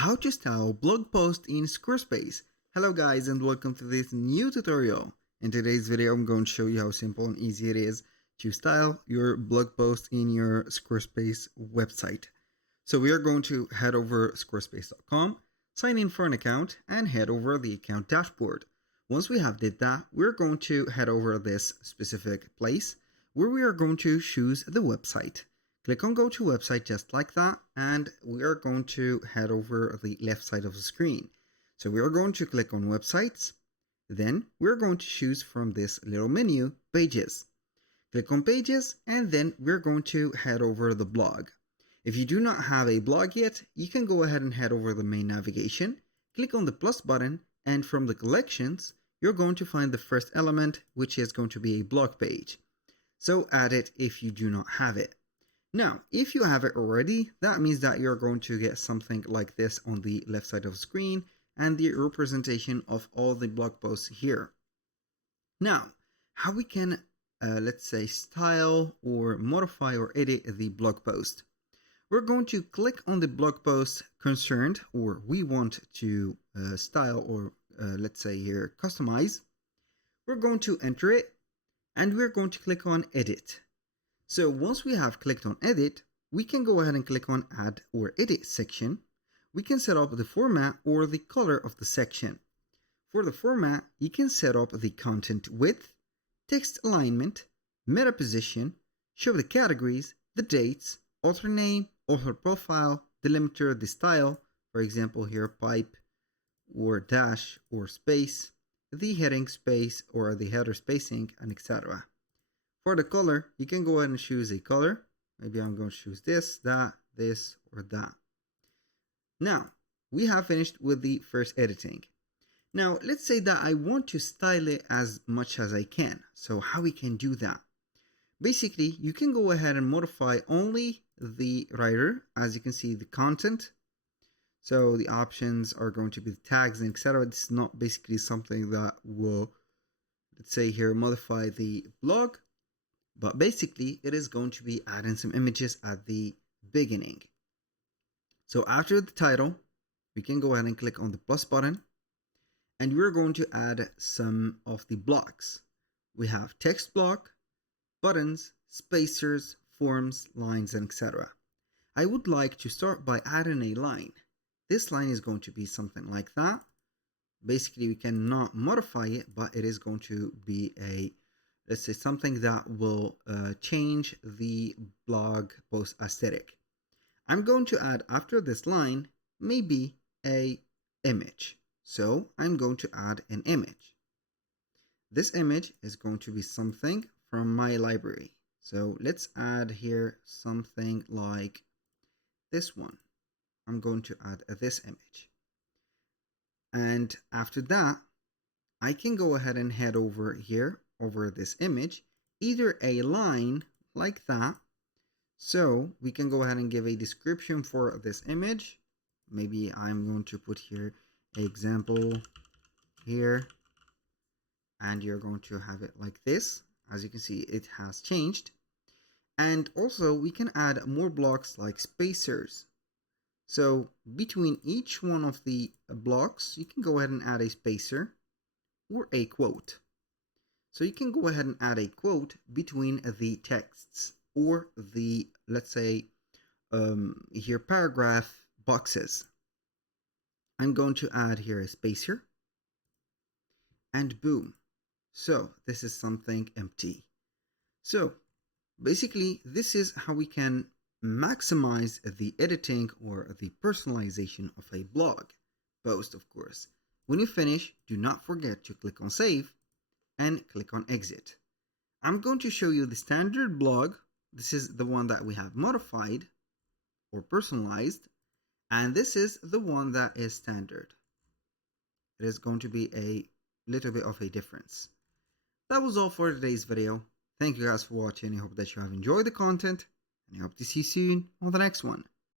How to style blog post in Squarespace. Hello guys and welcome to this new tutorial. In today's video I'm going to show you how simple and easy it is to style your blog post in your Squarespace website. So we are going to head over squarespace.com, sign in for an account and head over the account dashboard. Once we have did that, we're going to head over this specific place where we are going to choose the website. Click on go to website just like that, and we are going to head over the left side of the screen. So we are going to click on websites. Then we're going to choose from this little menu, pages. Click on pages, and then we're going to head over the blog. If you do not have a blog yet, you can go ahead and head over the main navigation, click on the plus button, and from the collections, you're going to find the first element, which is going to be a blog page. So add it if you do not have it. Now, if you have it already, that means that you're going to get something like this on the left side of the screen and the representation of all the blog posts here. Now, how we can, let's say, style or modify or edit the blog post. We're going to click on the blog post concerned, or we want to style or let's say here, customize. We're going to enter it and we're going to click on edit. So once we have clicked on edit, we can go ahead and click on add or edit section. We can set up the format or the color of the section. For the format, you can set up the content width, text alignment, meta position, show the categories, the dates, author name, author profile, delimiter, the style, for example here pipe or dash or space, the heading space or the header spacing, and etc. For the color, you can go ahead and choose a color. Maybe I'm going to choose this, that, this, or that. Now, we have finished with the first editing. Now, let's say that I want to style it as much as I can. So how we can do that? Basically, you can go ahead and modify only the writer. As you can see, the content. So the options are going to be the tags and etc. It's not basically something that will, let's say here, modify the blog. But basically, it is going to be adding some images at the beginning. So after the title, we can go ahead and click on the plus button. And we're going to add some of the blocks. We have text block, buttons, spacers, forms, lines, and etc. I would like to start by adding a line. This line is going to be something like that. Basically, we cannot modify it, but it is going to be a, let's say, something that will change the blog post aesthetic. I'm going to add after this line maybe a image. So I'm going to add an image. This image is going to be something from my library. So let's add here something like this one. I'm going to add this image. And after that, I can go ahead and head over here over this image, either a line like that. So we can go ahead and give a description for this image. Maybe I'm going to put here an example here, and you're going to have it like this. As you can see, it has changed. And also we can add more blocks like spacers. So between each one of the blocks, you can go ahead and add a spacer or a quote. So you can go ahead and add a quote between the texts or the, let's say, here paragraph boxes. I'm going to add here a spacer and boom. So this is something empty. So basically, this is how we can maximize the editing or the personalization of a blog post, of course. When you finish, do not forget to click on save and click on exit. I'm going to show you the standard blog. This is the one that we have modified or personalized, and this is the one that is standard. It is going to be a little bit of a difference. That was all for today's video. Thank you guys for watching. I hope that you have enjoyed the content, and I hope to see you soon on the next one.